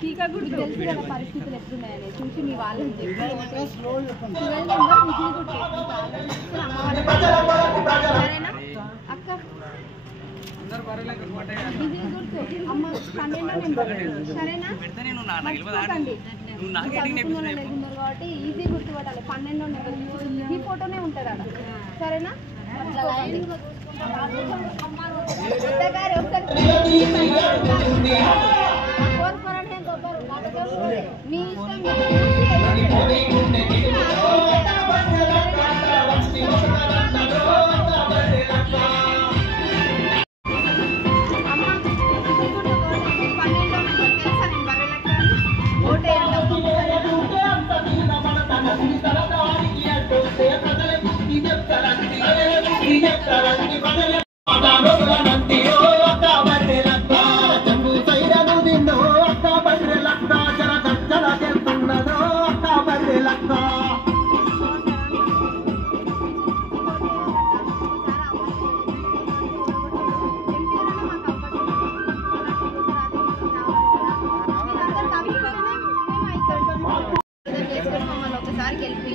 ठीक పరిస్థితులు ఎట్లున్నాయని చూసి మీ వాళ్ళని సరేనా అక్క అమ్మ 12 నెంబర్ సరేనా మర్చిపోకండి కాబట్టి ఈజీ గుర్తుపట్టాలి 12 నెంబర్ ఈ ఫోటోనే ఉంటాడు అక్కడ సరేనా మీ ఇష్టం ఒకసారి గెలిపి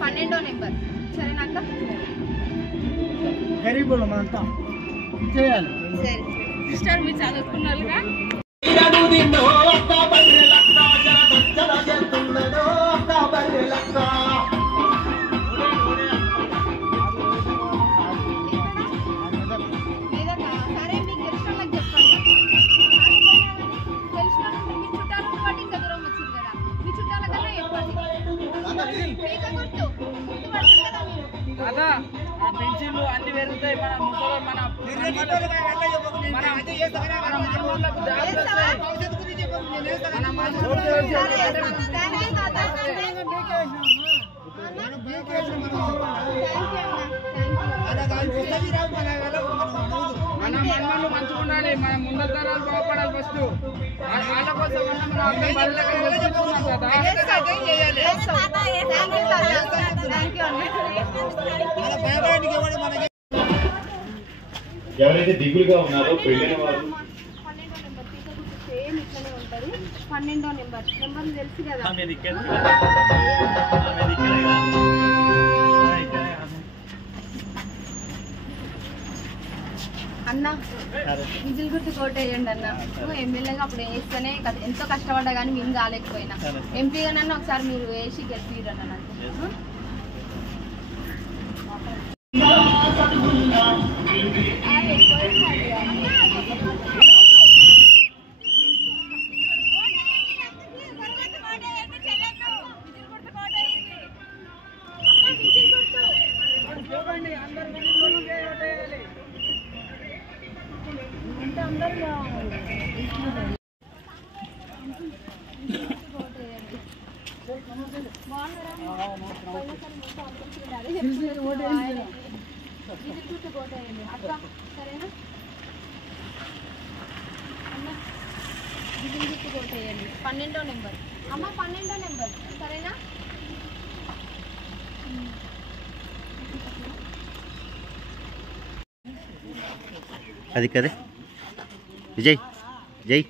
12 నెంబర్ సరేనా అక్క గరీబులు మనంతా చేయాలి సరే సిస్టర్ మీరు చదువుకున్నారుగా పెన్షన్లు అన్ని పెరుగుతాయి మన మనమల్ని మంచిగా ఉండాలి మన ముందర తరాలు బాగుపడాలి ఫస్ట్ వాళ్ళ కోసం ఎవరైతే దిగులుగా ఉన్నారో పెళ్ళిన వారు 12 నెంబర్ తెలుసు కదా అన్న విజిల్ గుర్తు కోటేయండి అన్న ఎమ్మెల్యేగా అప్పుడు వేస్తేనే ఎంతో కష్టపడ్డా కానీ మేము కాలేకపోయినా ఎంపీగానన్నా ఒకసారి మీరు వేసి గెలిపిరన్న నాకు సరేనా 12 నెంబర్ అమ్మ 12 నెంబర్ సరేనా అది కదే విజయ్ జై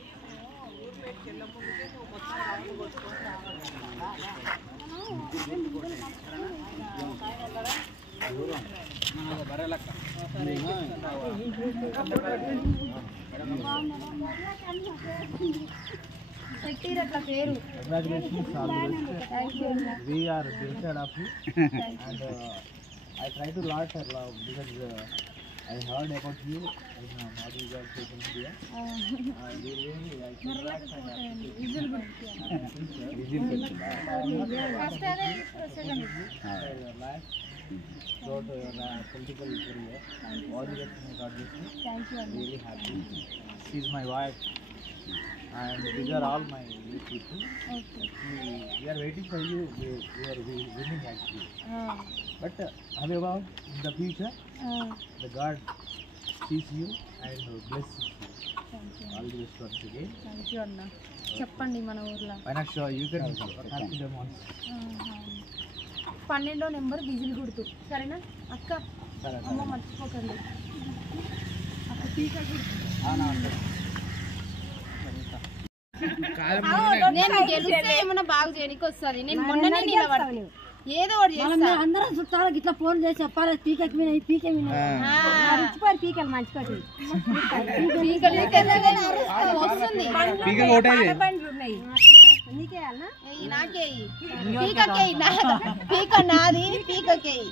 పెట్టిరట్ల పేరు Congratulations, all the best. We are glad of you, and I try to lot because I heard about you in Modi Government social media. We really like you. First అదే second Your life, throughout your political career, all the best in God bless you. Thank you అండి Really happy. She is my wife, and these are all my new people. Okay We are waiting for you. We are winning actually. But however, in the future, the God sees you and blesses you. All the best once again. Thank you అన్న చెప్పండి మన ఊర్లో Why not sure you can happy them once. 12 number whistle గుర్తు సరేనా అక్క అమ్మ మర్చిపోకండి అక్క టీకా గుర్తు నేను గెలిస్తే ఏమన్నా బాగు చేయడానికి వస్తుంది. నేను మొన్ననే నిలబడతాను, ఏదో ఒకటి చేస్తా. అందరం చుట్టాలకు ఇట్లా ఫోన్ చేసి చెప్పాలి, పీకకి మీద పీకలు మంచిపోతుంది వస్తుంది. పీక నాది, పీకకేయి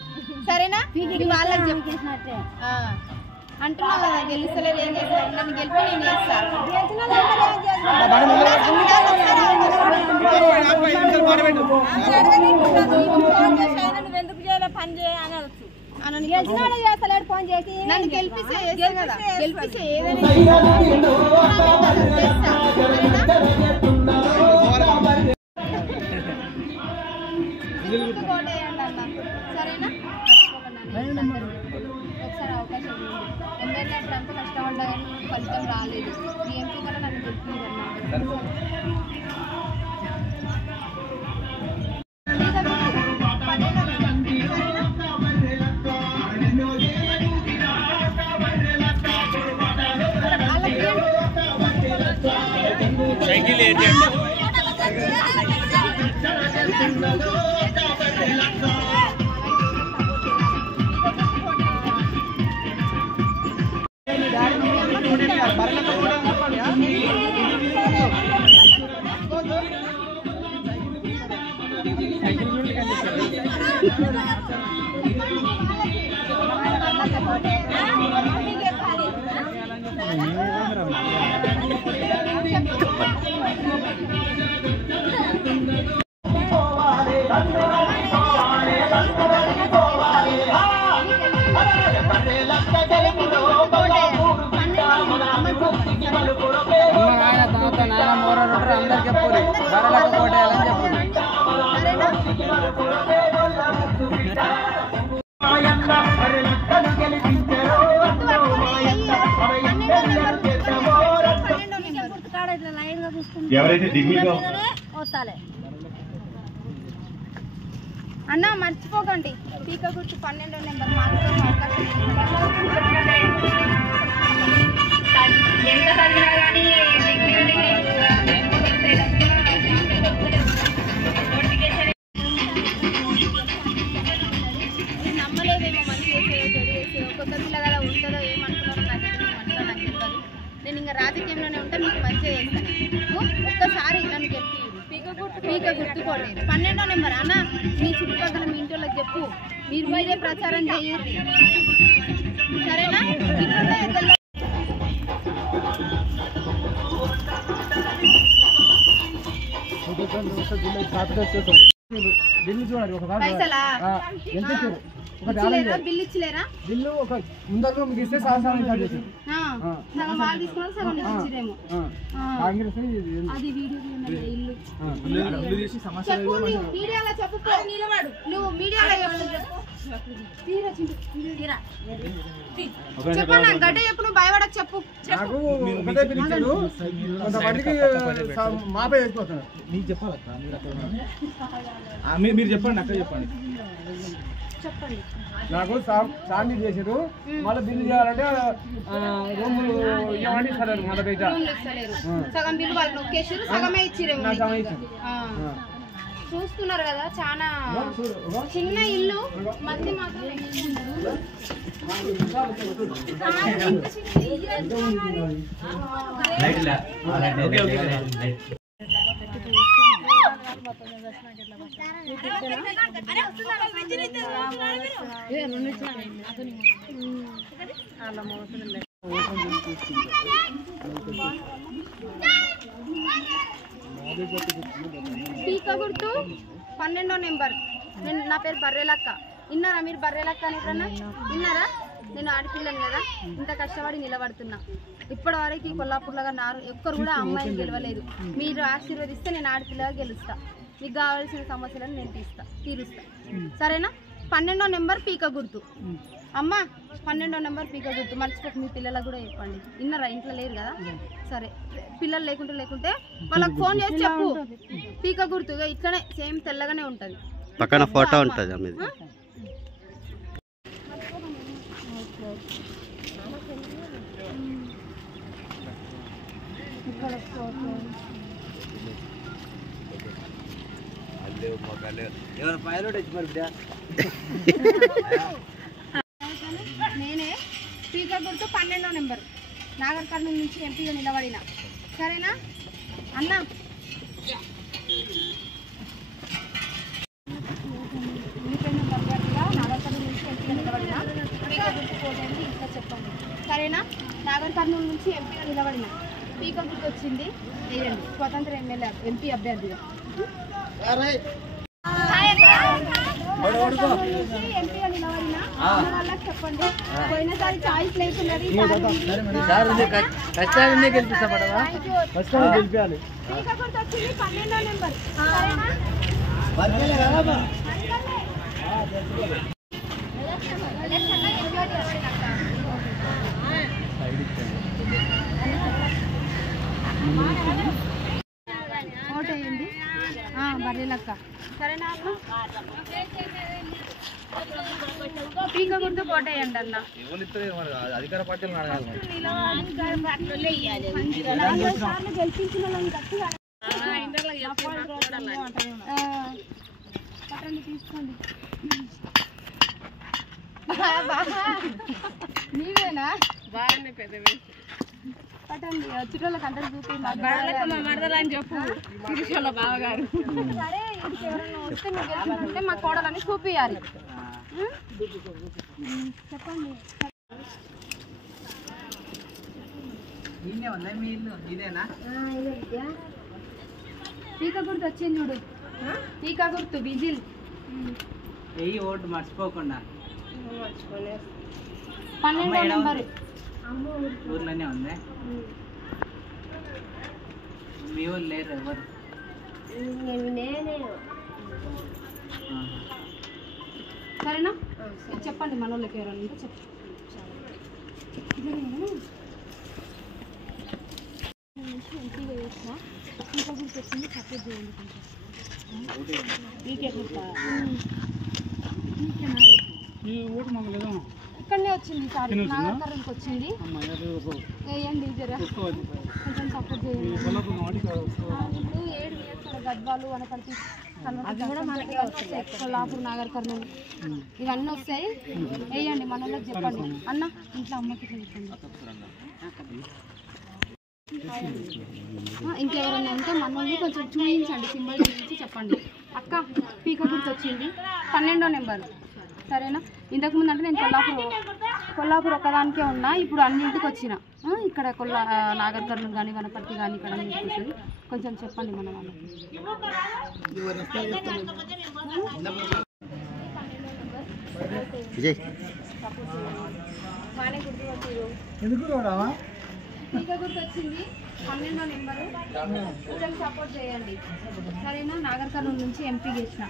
సరేనా? వాళ్ళకి చెప్పేసినట్టే అంటున్నావు కదా, గెలుస్తలేదు ఏం చేస్తాను, నన్ను గెలిపి నేను చేస్తాను. నన్ను గెలిపిస్తే చేస్తాను కదా, గెలిపిస్తే ఏదైనా సరేనా? ఒకసారి అవకాశం ఎమ్మెల్యే అంత కష్టపడ్డా కానీ ఫలితం రాలేదు. ఈ ఎంపీ కూడా నన్ను గెలిపిందన్నా. ఎవరైతే దిగులుగా అన్న మర్చిపోకండి, పీక గుర్తు 12వ నెంబర్ మాత్రం అవకాశం. నమ్మలేదేమో మంచి చేసేదో చెడు చేసేదో, కొత్త పిల్ల కదా ఉంటుందో ఏమనుకున్నారో నాకైతే మనసులో నాకు తెలియదు. నేను ఇంకా రాజకీయంలోనే ఉంటే మీకు మంచిగా చేస్తాను. ఒక్కసారి నన్ను గెలిపి పీక గుర్తుకోలేదు. 12వ నెంబర్ అన్న, మీ చుట్టుపక్కల మీ ఇంటి వాళ్ళకి చెప్పు, మీరు మీరే ప్రచారం చేయండి సరేనా? పైసలా బిల్లు ఇచ్చలేరా? బిల్లు ఒక ముందర మీకు ఇస్తే సగం వాళ్ళు తీసుకున్నారు, సగం ఇచ్చిరేమో. అది వీడియో ఇల్లు చెప్పు, మీడియాలో చెప్పు, నిలబడు నువ్వు మీడియాలో చెప్పన్నా గడ్డ చెప్పు, నువ్వు భయపడకు చెప్పు. మాపే చేసిపోతున్నారు, మీకు చెప్పాలక్క మీరు చెప్పండి అక్క చెప్పండి. నాకు శాంతి చేసారు, మళ్ళీ బిల్లు చేయాలంటే రూములు ఇవ్వమంటే ఇస్తారు. సగం బిల్లు వాళ్ళు నొక్కేసారు, సగమే ఇచ్చిరేమో. చూస్తున్నారు కదా, చాలా చిన్న ఇల్లు, మధ్య మాత్రం పీక గుర్తు 12వ నెంబర్. నేను నా పేరు బర్రెలక్క. విన్నారా మీరు బర్రెలక్క అని ఎప్పుడన్నా విన్నారా? నేను ఆడపిల్లను కదా, ఇంత కష్టపడి నిలబడుతున్నా. ఇప్పటి వరకు కొల్లాపూర్లాగా ఒక్కరు కూడా అమ్మాయిని గెలవలేదు. మీరు ఆశీర్వదిస్తే నేను ఆడపిల్లగా గెలుస్తా. మీకు కావాల్సిన సమస్యలను నేను తీరుస్తా సరేనా? 12వ నెంబర్ పీక గుర్తు. అమ్మ 12వ నెంబర్ పీక గుర్తు మర్చిపోక మీ పిల్లలకు కూడా చెప్పండి. విన్నారా? ఇంట్లో లేరు కదా, సరే పిల్లలు లేకుంటే వాళ్ళకి ఫోన్ చేసి చెప్పు. పీక గుర్తుగా ఇట్లనే సేమ్ తెల్లగానే ఉంటుంది, పక్కన ఫోటో ఉంటుంది. నేనే స్పీకర్ గుర్తు 12వ నెంబర్ నాగర్ కర్నూలు నుంచి ఎంపీగా నిలబడిన. సరేనా అన్న? ఇండిపెండెంట్ అభ్యర్థిగా నాగర్ కర్నూలు నుంచి ఎంపీగా నిలబడిన. స్పీకర్ గుర్తు పోటేయండి, ఇంకా చెప్పండి. సరేనా? నాగర్ కర్నూలు నుంచి ఎంపీగా నిలబడిన. స్పీకర్ గుర్తు వచ్చింది వేయండి. స్వతంత్ర ఎమ్మెల్యే ఎంపీ అభ్యర్థిగా. ఎంపీగా నిలబడిన వాళ్ళకి చెప్పండి. పోయినసారి చాయిస్ లేకున్నది. స్పీకర్ గుర్తు వచ్చింది 12వ నెంబర్. ఓటేయండి బర్రెలక్క. సరేనా అన్న? స్పీకర్ గుర్తు ఓటేయండి అన్న. అధికార పార్టీలు అడగాలి. 40 సార్లు గెలిపించిన వాళ్ళని గట్టిగా పట్టండి, తీసుకోండి. నీవేనా? పట్టండి, వచ్చేటోళ్ళకి అందరికి చూపి. సరే, ఇంటికి ఎవరైనా వస్తే మీరు గెలిచారంటే మా కోడలని చూపియాలి. చెప్పండి. టీకా గుర్తు వచ్చింది చూడు. టీకా గుర్తు విజిల్ ఓటు మర్చిపోకుండా. 12వ నెంబర్ ఊర్లోనే ఉంది. మీ ఊరు లేరు ఎవరు? సరేనా? చెప్పండి మన వాళ్ళకి ఎవరైనా ఉంటే చెప్పండి. ఎంపీగా చేసిన టీకా గుర్తు వచ్చింది, సపోర్ట్ చేయండి కొంచెం. ఇక్కడనే వచ్చింది సార్, నాగర్కర్నూలుకి వచ్చింది. వేయండి జరా, కొంచెం సపోర్ట్ చేయండి. ఇప్పుడు 7 నియోజకవర్గ గద్వాలు, వనపర్తి, కొల్లాపూర్, నాగర్ కర్నూలు ఇవన్నీ వస్తాయి. వేయండి, మన వాళ్ళకి చెప్పండి. అన్న ఇంట్లో అమ్మకి చెప్పండి. ఇంకెవరన్నా ఉంటే మన వాళ్ళు కొంచెం చూపించండి, సింబల్ చూపించి చెప్పండి. అక్క స్పీకర్ గుర్తు వచ్చింది 12వ నెంబర్. సరేనా? ఇంతకుముందు అంటే నేను కొల్లాపూర్ ఒక్కదానికే ఉన్నా, ఇప్పుడు అన్నింటికి వచ్చిన. ఇక్కడ నాగర్ కర్నూలు కానీ వనపర్తి కానీ ఇక్కడ అన్నింటికి వస్తుంది. కొంచెం చెప్పండి మన వాళ్ళకి. స్పీకర్ గుర్తు వచ్చింది 12వ నెంబరు, కొంచెం సపోర్ట్ చేయండి. సరేనా? నాగర్ కర్నూలు నుంచి ఎంపీ చేసిన.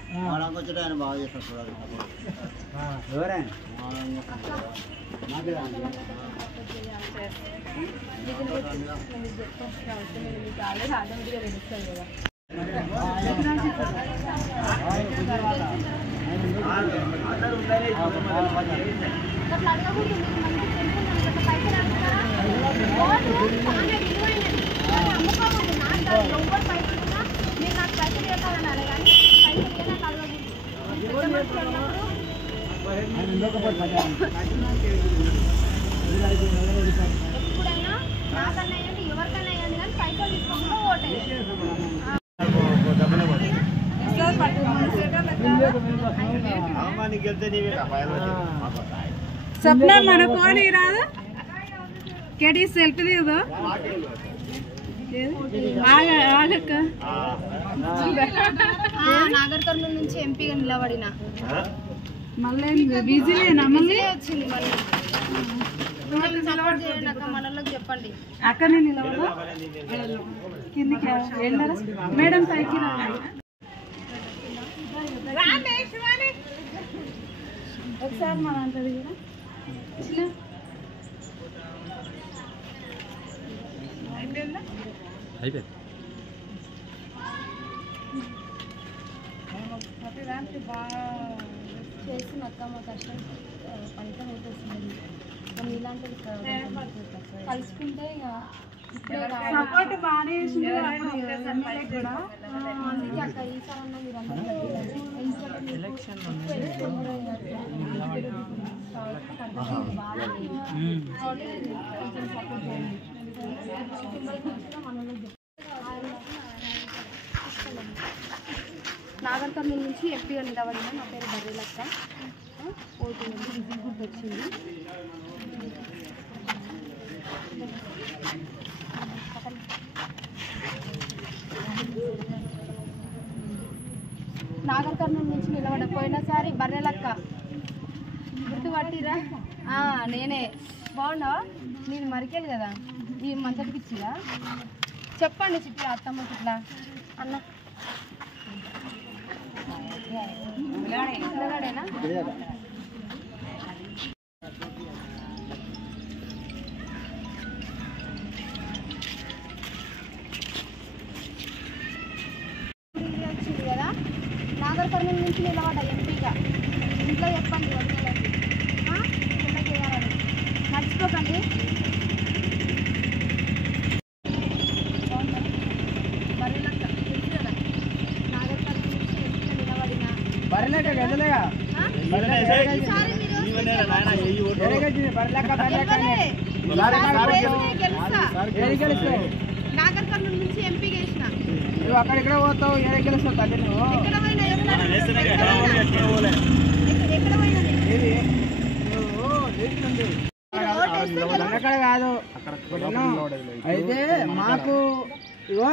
ఎప్పుడైనా నాకన్నా వేయండి, ఎవరికైనా వేయండి, కానీ పైసలు తీసుకోకుండా ఓటేయండి. స్వప్న మన కోడి రాదు కేటీ సెల్ఫీ దిగుదా ఆగక్క. నాగర్ కర్నూలు నుంచి ఎంపీగా నిలబడిన. మళ్ళీ బిజీలేనా? మళ్ళీ వచ్చింది. మళ్ళీ సపోర్ట్ చేయండి అక్క, మన వాళ్ళకి చెప్పండి. అక్కడనే నిలబడా కిందికి వెళ్ళరా మేడం? పైకి ఒకసారి మన అంటది కూడా అయిపోయింది. బాగా చేస్తున్న అక్క, మా కష్టం ఫలితం అయితే వస్తుంది. కానీ ఇలాంటివి కలుసుకుంటే ఇక సపోర్ట్ బాగానే చేసింది ఎమ్మెల్యే కూడా. అందుకే అక్క ఈసారన్నా మీరు నాగర్ కర్నూలు నుంచి ఎంపీగా నిలబడిన నా పేరు బర్రెలక్క. ఓటు విజిల్ గుర్తు వచ్చింది. నాగర్ కర్నూలు నుంచి నిలబడ పోయినసారి బర్రెలక్క గుర్తుపట్టిరా? నేనే. బాగున్నావా? నేను మరికెళ్ళి కదా ఈ మంచటికి ఇచ్చిరా. చెప్పండి చిట్లా అత్తమ్మ చిట్లా అన్న పిల్లగాడేనా? వచ్చింది కదా నాగర్ కర్నూలు నుంచి నిలబడ్డా ఎంపీగా. ఇంట్లో చెప్పండి వచ్చేయాలని చేయాలని మర్చిపోకండి. బర్రెలక్క తెలుసు కదా నాగర్ కర్నూలు నుంచి ఎంపీగా నిలబడిన. ఈసారి మీరు గెలుస్తా. నాగర్ కర్నూలు నుంచి ఎంపీ గెలిచిన. అక్కడెక్కడ పోతావు? గెలుస్తావు తల్లి నువ్వు. ఎక్కడ పోయినా అక్కడ కాదు అయితే మాకు ఇగో